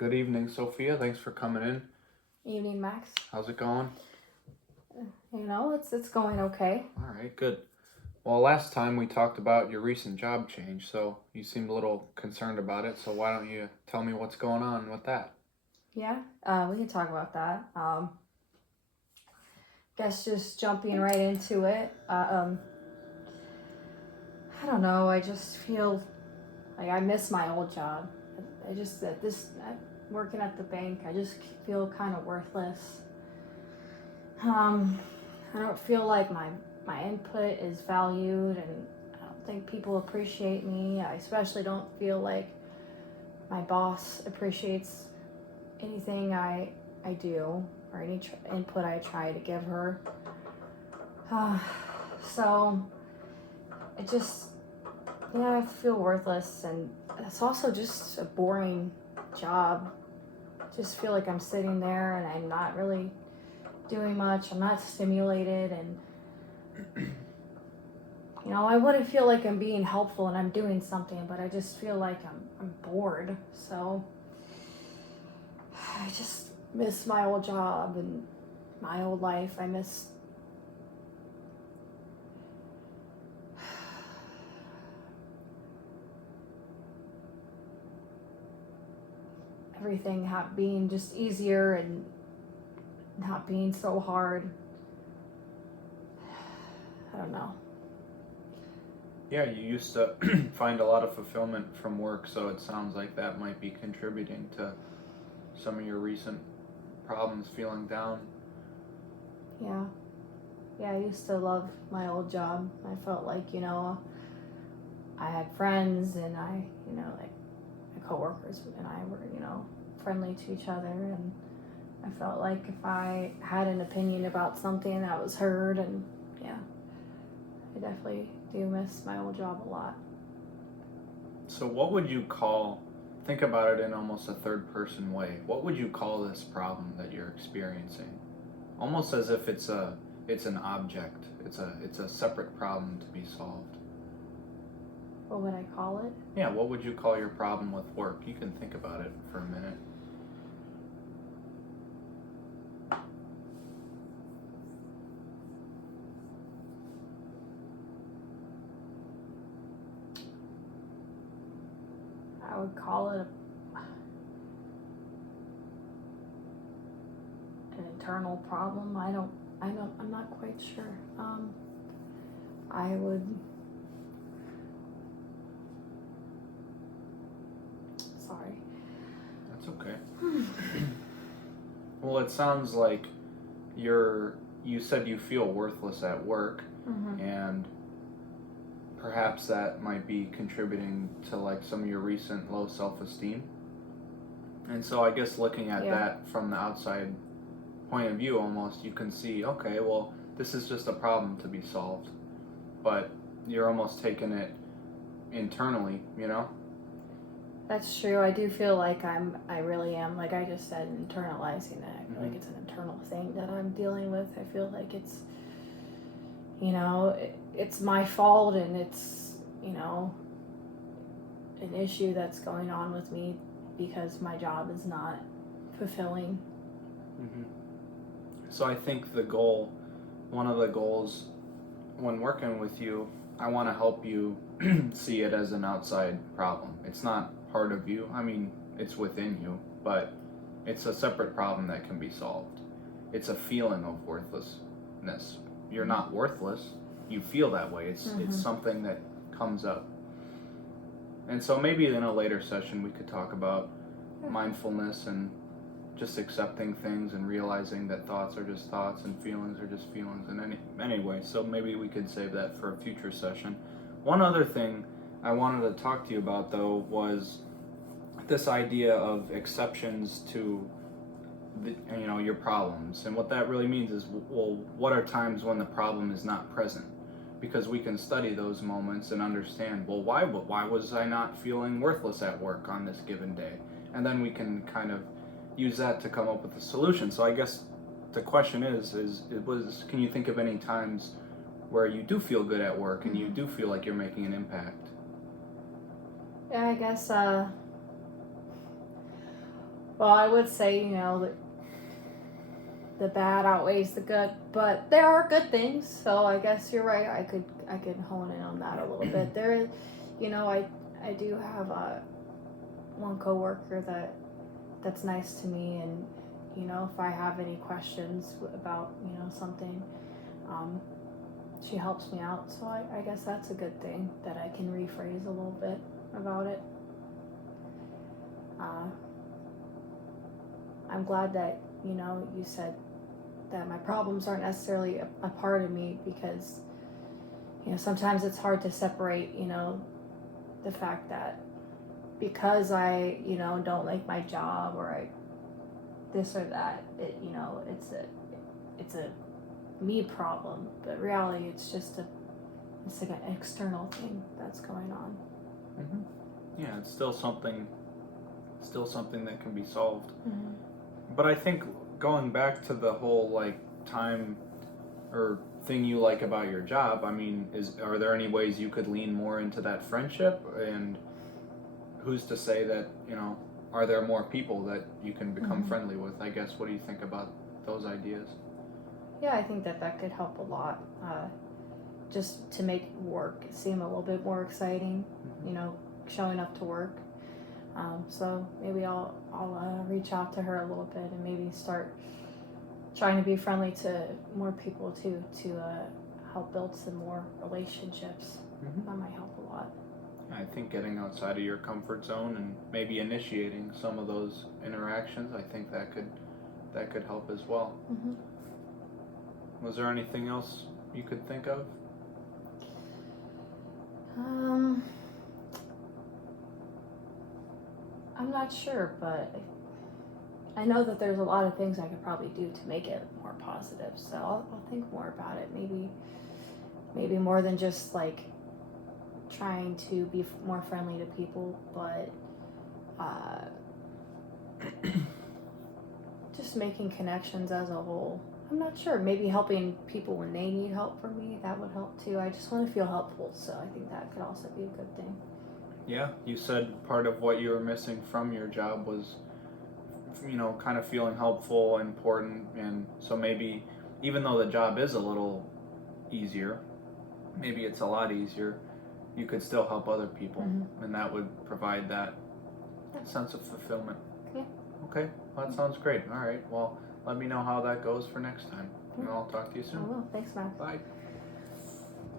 Good evening, Sophia. Thanks for coming in. Evening, Max. How's it going? It's going okay. All right, good. Well, last time we talked about your recent job change, so you seemed a little concerned about it. So why don't you tell me what's going on with that? Yeah, we can talk about that. Guess just jumping right into it. I don't know. I just feel like I miss my old job. I just working at the bank. I just feel kind of worthless. I don't feel like my input is valued, and I don't think people appreciate me. I especially don't feel like my boss appreciates anything I do or any input I try to give her. So it just, I feel worthless, and it's also just a boring job. Just feel like I'm sitting there and I'm not really doing much. I'm not stimulated, and I wouldn't feel like I'm being helpful and I'm doing something, but I just feel like I'm bored. So I just miss my old job and my old life. I miss everything being just easier and not being so hard. I don't know. Yeah, you used to find a lot of fulfillment from work, so it sounds like that might be contributing to some of your recent problems, feeling down. Yeah. Yeah, I used to love my old job. I felt like, I had friends, and like my coworkers and I were, friendly to each other, and I felt like if I had an opinion about something, that was heard. And yeah, I definitely do miss my old job a lot. So what would you think about it in almost a third person way, what would you call this problem that you're experiencing? Almost as if it's an object, it's a separate problem to be solved. What would I call it? Yeah, what would you call your problem with work? You can think about it for a minute. I would call it an internal problem. I'm not quite sure. I would, sorry. That's okay. Well, it sounds like you said you feel worthless at work, Mm-hmm. and perhaps that might be contributing to like some of your recent low self-esteem. And so I guess looking at that from the outside point of view, almost you can see, okay, well, this is just a problem to be solved, but you're almost taking it internally, That's true. I do feel like I really am, like I just said, internalizing it. I feel like it's an internal thing that I'm dealing with. I feel like it's, it's my fault, and it's, an issue that's going on with me because my job is not fulfilling. Mm-hmm. So I think one of the goals when working with you, I want to help you see it as an outside problem. It's not part of you. I mean, it's within you, but it's a separate problem that can be solved. It's a feeling of worthlessness. You're not worthless. You feel that way. It's something that comes up. And so maybe in a later session we could talk about mindfulness and just accepting things and realizing that thoughts are just thoughts and feelings are just feelings. And anyway, so maybe we could save that for a future session. One other thing I wanted to talk to you about, though, was this idea of exceptions to your problems. And what that really means is, well, what are times when the problem is not present? Because we can study those moments and understand, well, why was I not feeling worthless at work on this given day? And then we can kind of use that to come up with a solution. So I guess the question is can you think of any times where you do feel good at work and you do feel like you're making an impact? Yeah, I guess Well, I would say, you know, that the bad outweighs the good, but there are good things. So I guess you're right. I could hone in on that a little bit. There is, you know, I do have one coworker that's nice to me, and you know, if I have any questions about, you know, something, she helps me out. So I guess that's a good thing that I can rephrase a little bit about it. I'm glad that, you know, you said that my problems aren't necessarily a part of me, because, you know, sometimes it's hard to separate, you know, the fact that because I, you know, don't like my job, or I this or that, it, you know, it's a me problem, but reality it's like an external thing that's going on. Mm-hmm. Yeah, it's still something that can be solved. Mm-hmm. But I think going back to the whole like time or thing you like about your job, I mean, are there any ways you could lean more into that friendship? And who's to say that, you know, are there more people that you can become friendly with? I guess, what do you think about those ideas? Yeah, I think that could help a lot, just to make work seem a little bit more exciting, you know, showing up to work. So maybe I'll reach out to her a little bit and maybe start trying to be friendly to more people too, to help build some more relationships. That might help a lot. I think getting outside of your comfort zone and maybe initiating some of those interactions, I think that could help as well. Mm-hmm. Was there anything else you could think of? I'm not sure, but I know that there's a lot of things I could probably do to make it more positive. So I'll think more about it. Maybe more than just like trying to be more friendly to people, but just making connections as a whole. I'm not sure. Maybe helping people when they need help from me, that would help too. I just want to feel helpful, so I think that could also be a good thing. Yeah, you said part of what you were missing from your job was, you know, kind of feeling helpful and important, and so maybe even though the job is a little easier, maybe it's a lot easier, you could still help other people, and that would provide that sense of fulfillment. Yeah. Okay, well, that sounds great. All right, well, let me know how that goes for next time, and I'll talk to you soon. I will. Thanks, Max. Bye.